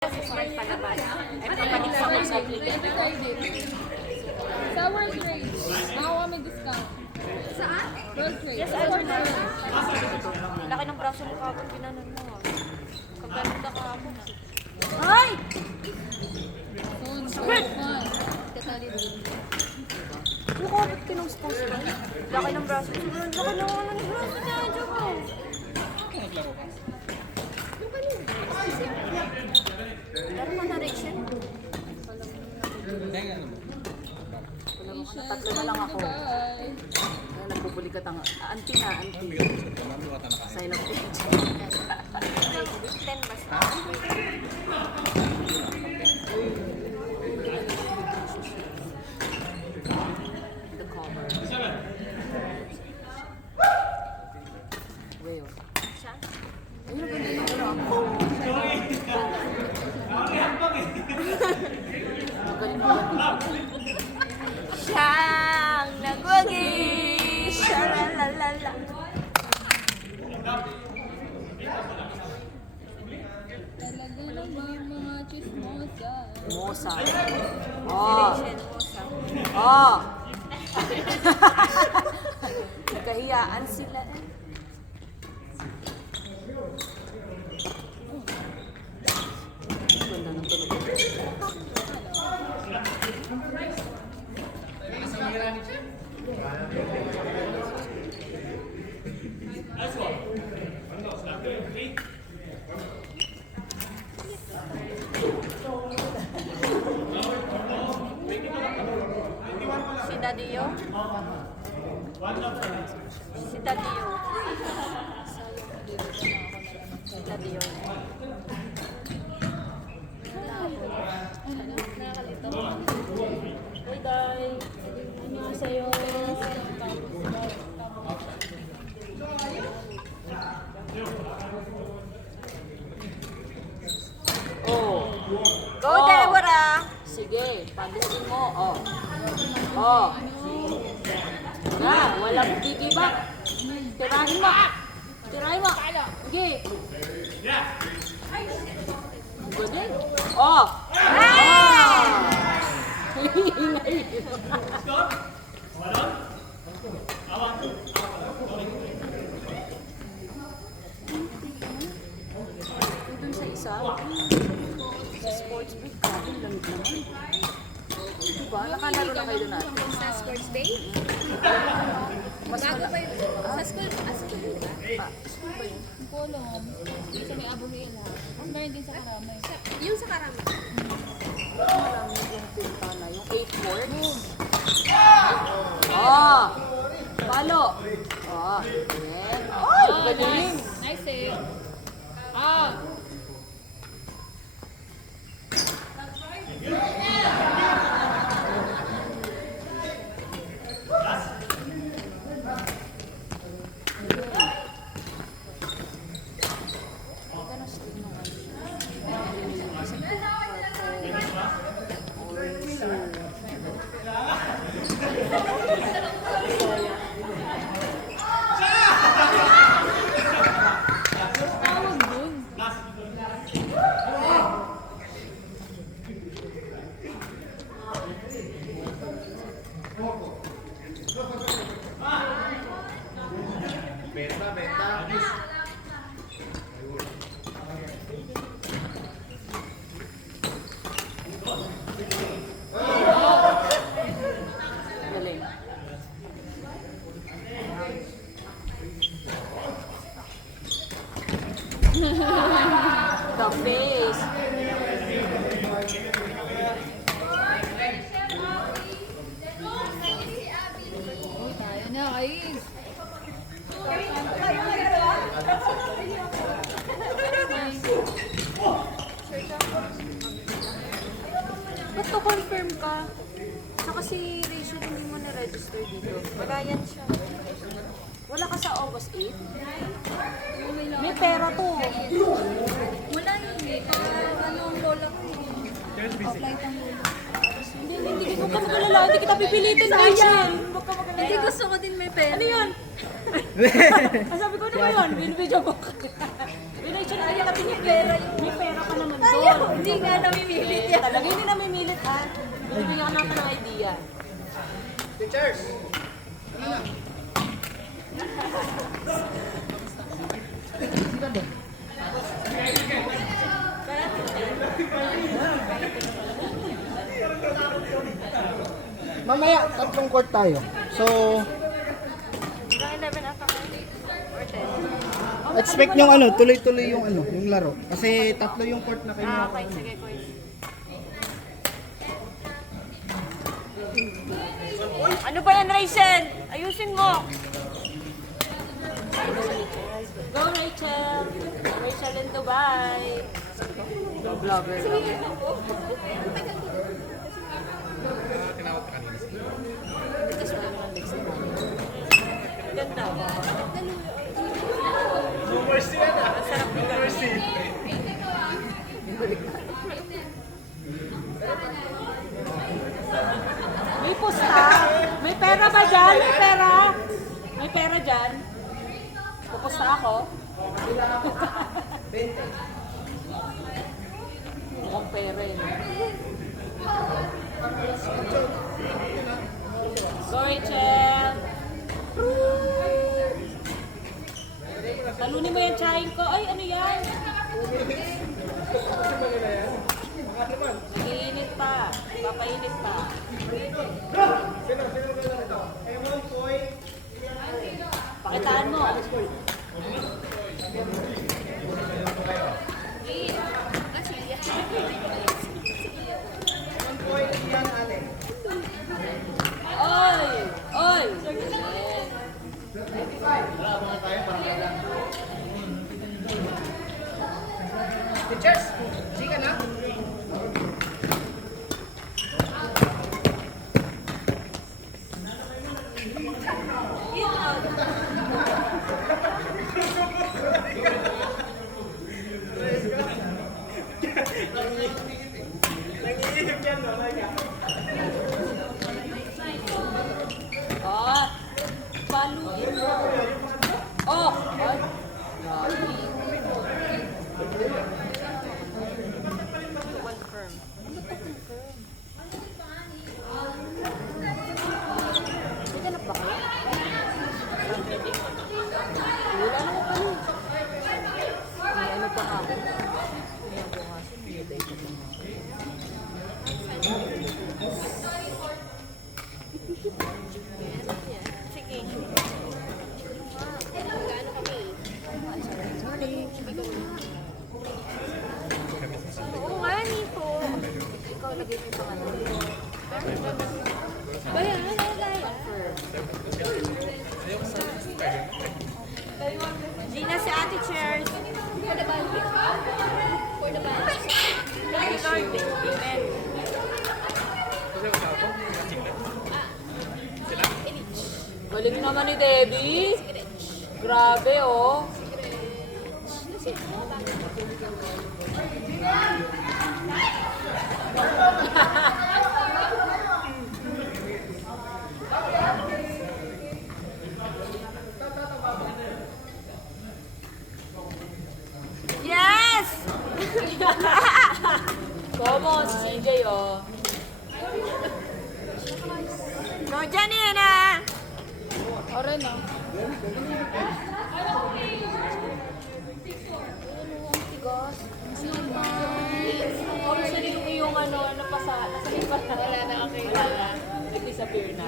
Smart palabas. Ay, pabalik sa mga Ready card it. Sa World Trade, nakakuha may discount. Saan? World Trade. Yes, Sa I World know. Trade. Laki ng braso mo kapag ginanon mo. Kagalit ka mo. Ay! Phone, gold fun. Katali din. Ano ka ba't kinong-sponsor? Laki ng braso. Laki ng ano ng braso niya. Diyo Laro mo na rin siya. Tatlo na lang ako. Bye. Nagbubulikat ang auntie na, auntie. Sign of it. 10 basta. The cover. Weo. Siya? Ayun, ganda yung ano. Magaling mo yan. Siyang nagwagi. Shalalalala. Talaga naman mga chismosa. Mosa. Oh. Oh. Nagkahiyaan sila eh. Ganda ng tunog. Si Daddy-o? Si Daddy-o. Si Daddy-o. Hey, Day. Annyeonghaseyo. Oh. Go, Deborah! Sige, pandisin mo. Oh. Oh. Na, walang gigibak. Tirahin mo. Tirahin mo. Sige. Galing. Oh. Ah! Doon sa isa. Sa sports book, grabe, lamig naman. Diba? Nakalaro na kayo doon natin. Sa sports day? Mas Bago wala. pa yun. Sa school, school ba? School ba yun? Ang kulong. Sa may Aburil ha. Meron din sa Karamay. Yung sa Karama. Marami yung punta na. Yung 8 courts. Oh! Palo! Oh, yan. Ay, galing! Nice eh. Ah! Tawag dun. Galing. The face. Uy, tayo na, guys. Ba't to-confirm ka? Saka si Rachel hindi mo na-register dito. Magayan siya. Wala ka sa August 8? May pera to. Wala yun eh. Ano ang lola ko eh. Flight ang ulo. Hindi ko ka magalala. Hindi kita pipilitin, Rachel. Huwag ka magalala. Hindi gusto ko din may pera. Ano yun? Sabi ko, ano ba yun? Binibidyo mo ka. Rachel, hindi kita pinipera. May pera ka naman doon. Hindi nga namimilit yan. Talaga hindi namimilit ha. Bibigyan natin ng idea. Teachers! Mamaya, tatlong court tayo. So, Hanggang 11 ata kayo? Or 10? expect nyo ano, tuloy-tuloy yung ano, yung laro. Kasi tatlo yung court na kayo. Okay, sige, Kuya. Ano ba yan, Rachel? Ayusin mo! Go, Rachel! Rachel in Dubai! Vlogger. Ganda. Masarap din gawin. May pusta? May pera ba dyan? May pera? May pera dyan? Pupusta ako? Mukhang pera eh. Go, Rachel! Talunin mo yung tsahin ko. Ay, ano yan? Nag-iinit pa. Papainit pa. Pakitaan mo. Oy! Oy! Teachers, chika na. Ah, baluin mo. Oh! Ay! Grabe. Confirm. Hindi na pa kayo? Wala na ko pa. May ano pa ako? May bukas. May day pa pa. Sige. Oo nga, Nico. Ikaw lagay mo yung pangalan. Bayan, gaya. Gina, si Ate Cheers. For the band. For the band. Thank you, Lord. Amen. Galing naman ni Debbie. Grabe, oh. Yes! Como si CJ, oh. No, Janina! Ore na. Kamusta yung ano, napasa, nasa iba na. Wala na, okay. Wala na. Nag-disappear na.